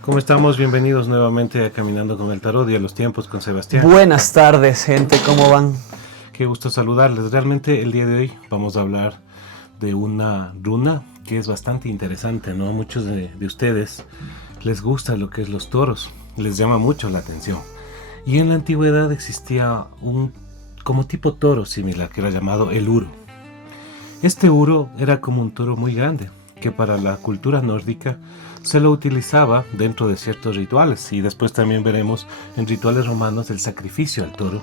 ¿Cómo estamos? Bienvenidos nuevamente a Caminando con el Tarot y a los tiempos con Sebastián. Buenas tardes, gente, ¿cómo van? Qué gusto saludarles. Realmente el día de hoy vamos a hablar de una runa que es bastante interesante, ¿no? A muchos de ustedes les gusta lo que es los toros, les llama mucho la atención. Y en la antigüedad existía un como tipo toro similar que era llamado el uro. Este uro era como un toro muy grande, que para la cultura nórdica se lo utilizaba dentro de ciertos rituales, y después también veremos en rituales romanos el sacrificio al toro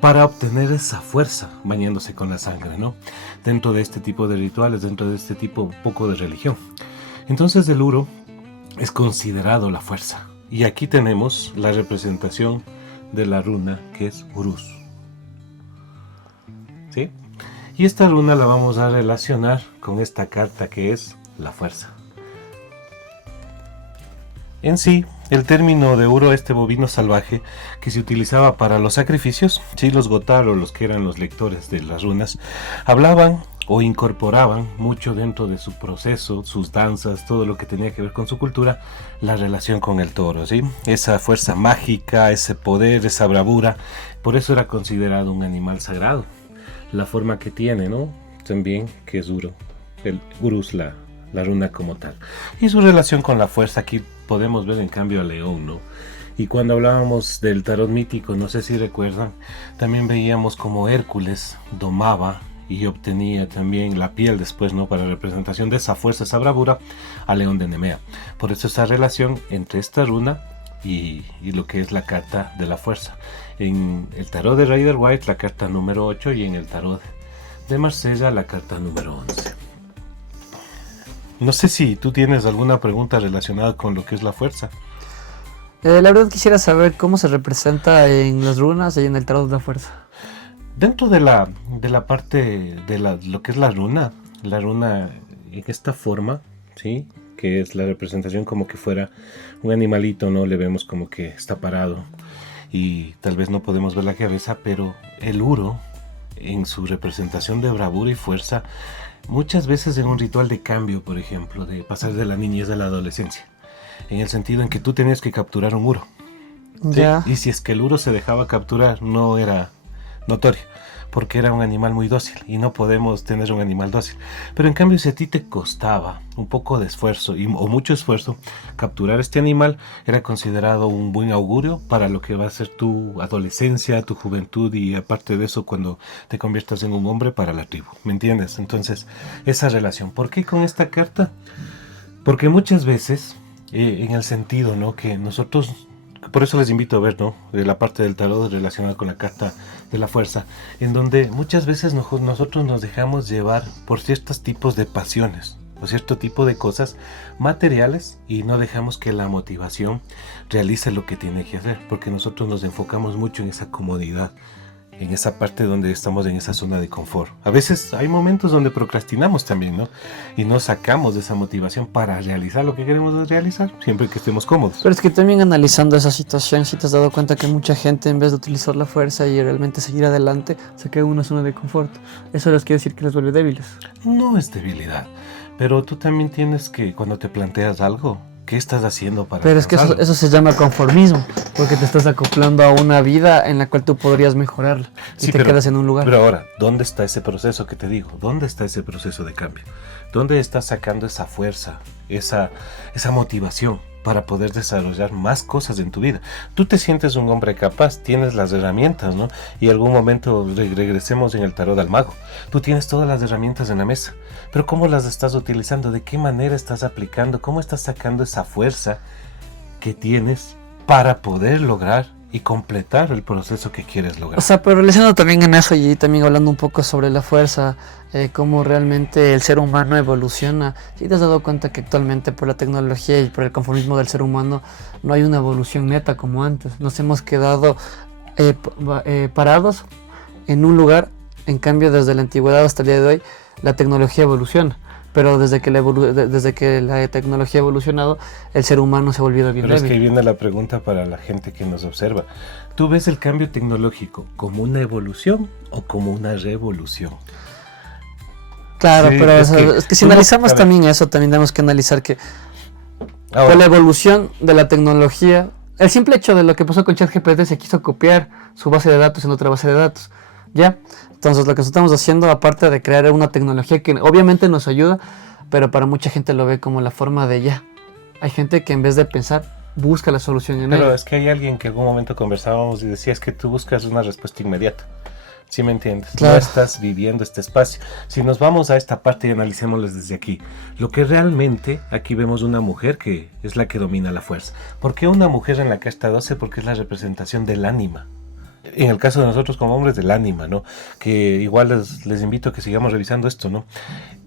para obtener esa fuerza bañándose con la sangre, ¿no? Dentro de este tipo de rituales, dentro de este tipo un poco de religión. Entonces el uro es considerado la fuerza, y aquí tenemos la representación de la runa que es Uruz, ¿sí? Y esta runa la vamos a relacionar con esta carta que es la fuerza. En sí, el término de uro, este bovino salvaje que se utilizaba para los sacrificios, sí, los gotar o los que eran los lectores de las runas, hablaban o incorporaban mucho dentro de su proceso, sus danzas, todo lo que tenía que ver con su cultura, la relación con el toro, ¿sí? Esa fuerza mágica, ese poder, esa bravura, por eso era considerado un animal sagrado. La forma que tiene, ¿no? También que es uro, el urus, la runa como tal. Y su relación con la fuerza, aquí podemos ver en cambio a león, ¿no? Y cuando hablábamos del tarot mítico, no sé si recuerdan, también veíamos como Hércules domaba y obtenía también la piel después, ¿no? Para representación de esa fuerza, esa bravura, a León de Nemea. Por eso esa relación entre esta runa y lo que es la carta de la fuerza. En el tarot de Rider White, la carta número 8, y en el tarot de Marsella, la carta número 11. No sé si tú tienes alguna pregunta relacionada con lo que es la fuerza. La verdad quisiera saber cómo se representa en las runas y en el tarot de la fuerza. Dentro de la parte de lo que es la runa en esta forma, ¿sí? Que es la representación como que fuera un animalito, ¿no? Le vemos como que está parado y tal vez no podemos ver la cabeza, pero el uro en su representación de bravura y fuerza, muchas veces en un ritual de cambio, por ejemplo, de pasar de la niñez a la adolescencia, en el sentido en que tú tenías que capturar un uro, ¿sí? Ya. Y si es que el uro se dejaba capturar, no era notorio, porque era un animal muy dócil y no podemos tener un animal dócil. Pero en cambio, si a ti te costaba un poco de esfuerzo o mucho esfuerzo capturar este animal, era considerado un buen augurio para lo que va a ser tu adolescencia, tu juventud, y aparte de eso, cuando te conviertas en un hombre para la tribu, ¿me entiendes? Entonces, esa relación. ¿Por qué con esta carta? Porque muchas veces, en el sentido, ¿no? Que nosotros, por eso les invito a ver, ¿no? De la parte del tarot relacionada con la carta de la fuerza, en donde muchas veces nosotros nos dejamos llevar por ciertos tipos de pasiones o cierto tipo de cosas materiales, y no dejamos que la motivación realice lo que tiene que hacer, porque nosotros nos enfocamos mucho en esa comodidad, en esa parte donde estamos en esa zona de confort. A veces hay momentos donde procrastinamos también, ¿no? Y no sacamos de esa motivación para realizar lo que queremos realizar, siempre que estemos cómodos. Pero es que también analizando esa situación, si te has dado cuenta que mucha gente, en vez de utilizar la fuerza y realmente seguir adelante, se queda en una zona de confort. Eso les quiere decir que les vuelve débiles. No es debilidad, pero tú también tienes que, cuando te planteas algo, ¿qué estás haciendo para Pero es que eso se llama conformismo, porque te estás acoplando a una vida en la cual tú podrías mejorarla y Sí, te quedas en un lugar. Pero ahora, ¿dónde está ese proceso que te digo? ¿Dónde está ese proceso de cambio? ¿Dónde estás sacando esa fuerza, esa motivación para poder desarrollar más cosas en tu vida? Tú te sientes un hombre capaz, tienes las herramientas, ¿no? Y en algún momento regresemos en el tarot al mago. Tú tienes todas las herramientas en la mesa, pero ¿cómo las estás utilizando? ¿De qué manera estás aplicando? ¿Cómo estás sacando esa fuerza que tienes para poder lograr y completar el proceso que quieres lograr? O sea, pero relacionado también en eso y también hablando un poco sobre la fuerza, cómo realmente el ser humano evoluciona. Si te has dado cuenta que actualmente por la tecnología y por el conformismo del ser humano no hay una evolución neta como antes. Nos hemos quedado parados en un lugar. En cambio, desde la antigüedad hasta el día de hoy, la tecnología evoluciona. Pero desde que la tecnología ha evolucionado, el ser humano se ha volvido bien Pero débil. es que ahí viene la pregunta para la gente que nos observa. ¿Tú ves el cambio tecnológico como una evolución o como una revolución? Claro, Sí, pero es que si analizamos también eso, también tenemos que analizar que Por la evolución de la tecnología, el simple hecho de lo que pasó con ChatGPT, se quiso copiar su base de datos en otra base de datos, ¿ya? Entonces lo que estamos haciendo, aparte de crear una tecnología que obviamente nos ayuda, pero para mucha gente lo ve como la forma de ya. Hay gente que en vez de pensar, busca la solución en Pero ella. es que hay alguien que en algún momento conversábamos y decía, es que tú buscas una respuesta inmediata. ¿Sí me entiendes? Claro. No estás viviendo este espacio. Si nos vamos a esta parte y analicémosles desde aquí, lo que realmente aquí vemos una mujer que es la que domina la fuerza. ¿Por qué una mujer en la casta 12? Porque es la representación del ánima. En el caso de nosotros como hombres, del ánima, ¿no? Que igual les invito a que sigamos revisando esto, ¿no?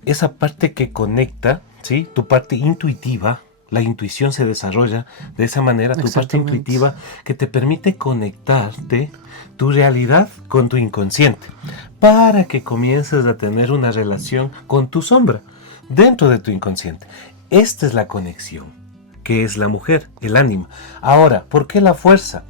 Esa parte que conecta, ¿sí? Tu parte intuitiva. La intuición se desarrolla de esa manera, tu parte intuitiva que te permite conectarte tu realidad con tu inconsciente para que comiences a tener una relación con tu sombra dentro de tu inconsciente. Esta es la conexión, que es la mujer, el ánima. Ahora, ¿por qué la fuerza?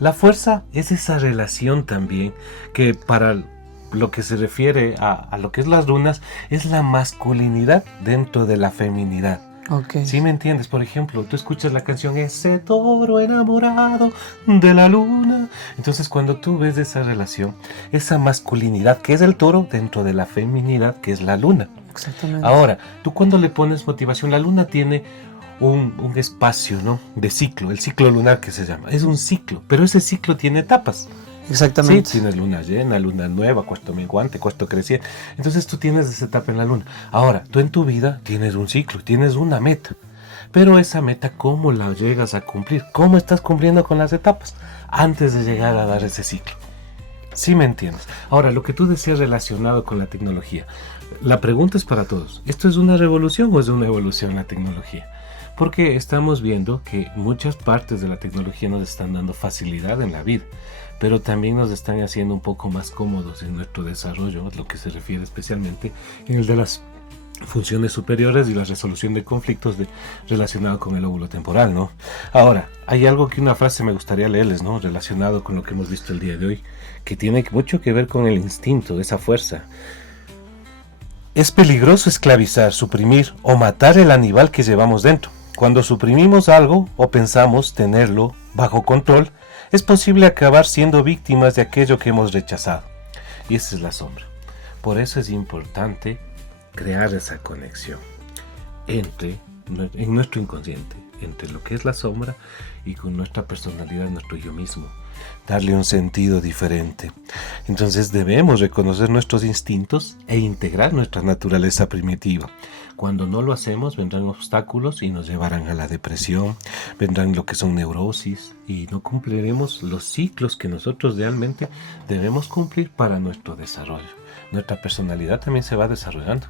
La fuerza es esa relación también que para lo que se refiere a lo que es las runas es la masculinidad dentro de la feminidad. Okay. ¿Sí me entiendes? Por ejemplo, tú escuchas la canción Ese toro enamorado de la luna. Entonces cuando tú ves esa relación, esa masculinidad que es el toro dentro de la feminidad que es la luna. Exactamente. Ahora, tú cuando le pones motivación, la luna tiene un espacio, ¿no? De ciclo, el ciclo lunar que se llama. Es un ciclo, pero ese ciclo tiene etapas. Exactamente. Sí, tienes luna llena, luna nueva, cuarto menguante, cuarto creciente. Entonces tú tienes esa etapa en la luna. Ahora, tú en tu vida tienes un ciclo, tienes una meta. Pero esa meta, ¿cómo la llegas a cumplir? ¿Cómo estás cumpliendo con las etapas antes de llegar a dar ese ciclo? ¿Sí me entiendes? Ahora, lo que tú decías relacionado con la tecnología. La pregunta es para todos. ¿Esto es una revolución o es una evolución la tecnología? Porque estamos viendo que muchas partes de la tecnología nos están dando facilidad en la vida, pero también nos están haciendo un poco más cómodos en nuestro desarrollo, lo que se refiere especialmente en el de las funciones superiores y la resolución de conflictos relacionado con el óvulo temporal, ¿no? Ahora, hay algo que una frase me gustaría leerles, ¿no? Relacionado con lo que hemos visto el día de hoy, que tiene mucho que ver con el instinto, esa fuerza. Es peligroso esclavizar, suprimir o matar el animal que llevamos dentro. Cuando suprimimos algo o pensamos tenerlo bajo control, es posible acabar siendo víctimas de aquello que hemos rechazado. Y esa es la sombra. Por eso es importante crear esa conexión en nuestro inconsciente, entre lo que es la sombra y con nuestra personalidad, nuestro yo mismo. Darle un sentido diferente. Entonces debemos reconocer nuestros instintos e integrar nuestra naturaleza primitiva. Cuando no lo hacemos, vendrán obstáculos y nos llevarán a la depresión, vendrán lo que son neurosis y no cumpliremos los ciclos que nosotros realmente debemos cumplir para nuestro desarrollo. Nuestra personalidad también se va desarrollando.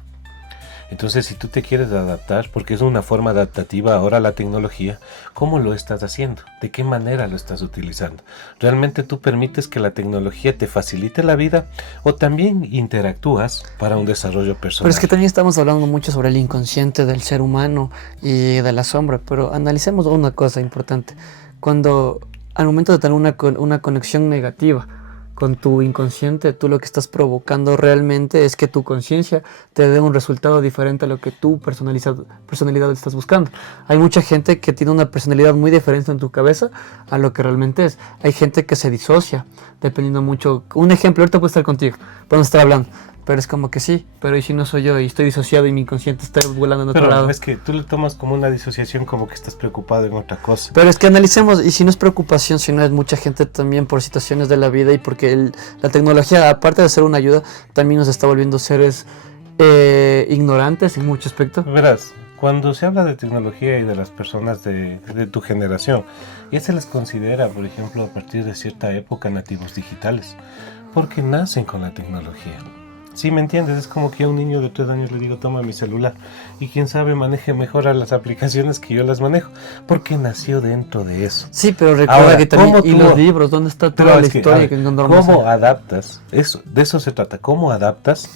Entonces, si tú te quieres adaptar, porque es una forma adaptativa ahora a la tecnología, ¿cómo lo estás haciendo? ¿De qué manera lo estás utilizando? ¿Realmente tú permites que la tecnología te facilite la vida o también interactúas para un desarrollo personal? Pero es que también estamos hablando mucho sobre el inconsciente del ser humano y de la sombra, pero analicemos una cosa importante. Cuando al momento de tener una conexión negativa con tu inconsciente, tú lo que estás provocando realmente es que tu conciencia te dé un resultado diferente a lo que tu personalidad estás buscando. Hay mucha gente que tiene una personalidad muy diferente en tu cabeza a lo que realmente es. Hay gente que se disocia, dependiendo mucho. Un ejemplo, ahorita puedo estar contigo, podemos estar hablando, pero es como que sí, pero ¿y si no soy yo y estoy disociado y mi inconsciente está volando en otro lado? Pero es que tú lo tomas como una disociación, como que estás preocupado en otra cosa. Pero es que analicemos, y si no es preocupación, si no es mucha gente también por situaciones de la vida y porque la tecnología, aparte de ser una ayuda, también nos está volviendo seres ignorantes en muchos aspectos. Verás, cuando se habla de tecnología y de las personas de tu generación, ya se les considera, por ejemplo, a partir de cierta época nativos digitales, porque nacen con la tecnología. Sí, ¿me entiendes? Es como que a un niño de 3 años le digo, toma mi celular, y quién sabe maneje mejor a las aplicaciones que yo las manejo, porque nació dentro de eso. Sí, pero recuerda ahora, que también, y los libros, ¿dónde está toda la historia que encontramos? ¿Cómo adaptas? Eso, de eso se trata, ¿cómo adaptas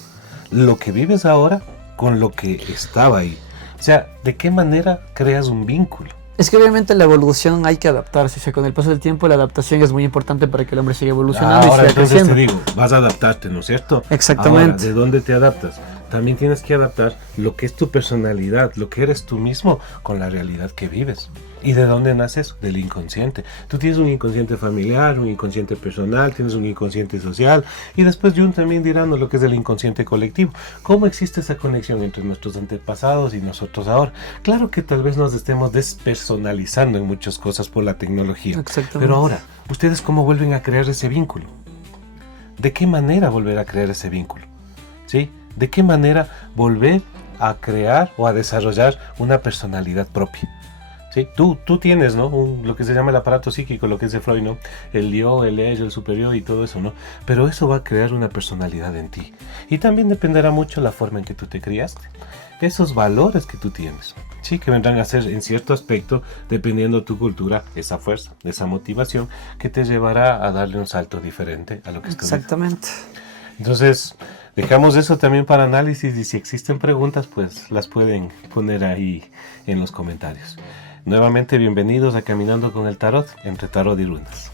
lo que vives ahora con lo que estaba ahí? O sea, ¿de qué manera creas un vínculo? Es que obviamente la evolución hay que adaptarse, o sea, con el paso del tiempo la adaptación es muy importante para que el hombre siga evolucionando ahora, y siga entonces creciendo. te digo, vas a adaptarte, ¿no es cierto? Exactamente. Ahora, ¿de dónde te adaptas? también tienes que adaptar lo que es tu personalidad, lo que eres tú mismo, con la realidad que vives. ¿Y de dónde nace eso? Del inconsciente. Tú tienes un inconsciente familiar, un inconsciente personal, tienes un inconsciente social, y después Jung también dirá lo que es el inconsciente colectivo. ¿Cómo existe esa conexión entre nuestros antepasados y nosotros ahora? Claro que tal vez nos estemos despersonalizando en muchas cosas por la tecnología. Exactamente. Pero ahora, ¿ustedes cómo vuelven a crear ese vínculo? ¿De qué manera volver a crear ese vínculo? ¿Sí? ¿De qué manera volver a crear o a desarrollar una personalidad propia? ¿Sí? Tú tienes, ¿no? Lo que se llama el aparato psíquico, lo que es de Freud, ¿no? El yo, el ello, el superior y todo eso, ¿no? Pero eso va a crear una personalidad en ti. Y también dependerá mucho la forma en que tú te criaste. Esos valores que tú tienes, ¿sí? Que vendrán a ser, en cierto aspecto, dependiendo de tu cultura, esa fuerza, esa motivación que te llevará a darle un salto diferente a lo que es tu vida. Exactamente. Entonces, dejamos eso también para análisis, y si existen preguntas, pues las pueden poner ahí en los comentarios. Nuevamente bienvenidos a Caminando con el Tarot, entre Tarot y Runas.